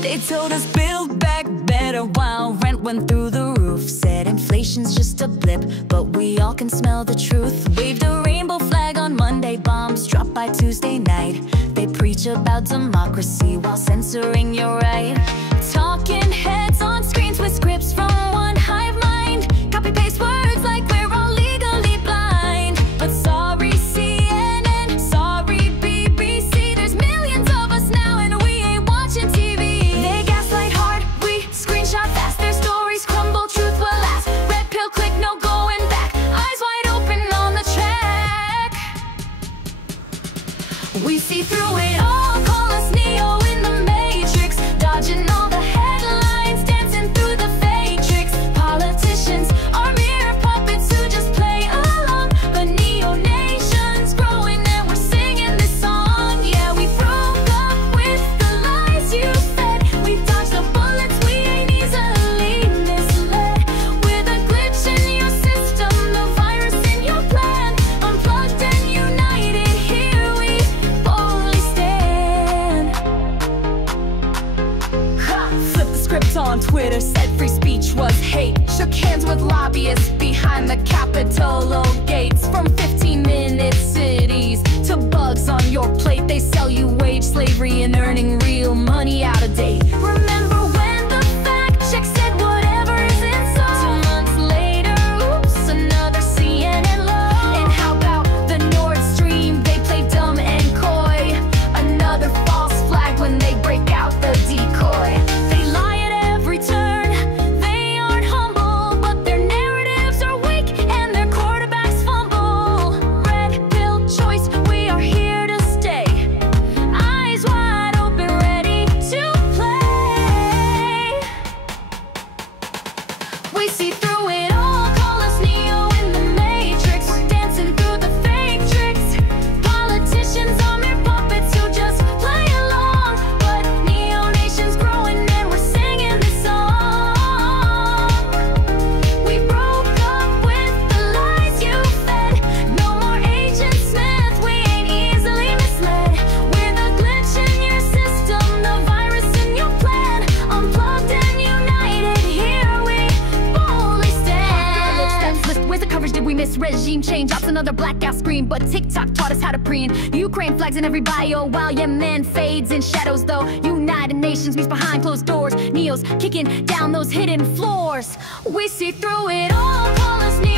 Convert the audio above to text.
They told us build back better while rent went through the roof. Said inflation's just a blip, but we all can smell the truth. Waved a rainbow flag on Monday, bombs dropped by Tuesday night. They preach about democracy while censoring your right. Talking heads on screens with scripts from one hive mind. Copy paste words like we're all legally blind. But sorry CNN, sorry BBC, there's millions of us now and we ain't watching TV. They gaslight hard, we screenshot fast. Their stories crumble, truth will last. Red pill click, no going back. Eyes wide open on the track. We see through it all, call us Neo in the Matrix. Dodging all the headlines, dancing through the fake tricks. Politicians are mere puppets who just play along. But Neo Nation's growing and we're singing this song. Yeah, we broke up with the lies you fed. We've dodged the bullets, we ain't easily misled. We're the glitch in your system, the virus in your plan. Unplugged and united, here we boldly stand. Flipped the script on Twitter, said free speech was hate. Shook hands with lobbyists behind the Capitol gates. From 15-minute cities to bugs on your plate, they sell you wage slavery and earning real money out of date. Remember when the fact check said whatever is in sight? 2 months later, oops, another CNN low. And how about the Nord Stream? They play dumb and coy. Another false flag when they break out the decoy. They lie at every turn, they aren't humble, but their narratives are weak and their quarterbacks fumble. Red pill choice, we are here to stay. Eyes wide open, ready to play. We see through it all, call us Neo in the Matrix. We're dancing through the fake tricks. Politicians are mere puppets who just play along. But Neo Nation's growing and we're singing this song. We broke up with the lies you fed. No more Agent Smith, we ain't easily misled. We're the glitch in your system, the virus in your plan. Unplugged and united, here we boldly stand. Where's the coverage? Did we miss regime change? Ops another blackout screen, but TikTok taught us how to preen. Ukraine flags in every bio while Yemen fades in shadows though. United Nations meets behind closed doors. Neo's kicking down those hidden floors. We see through it all, call us Neo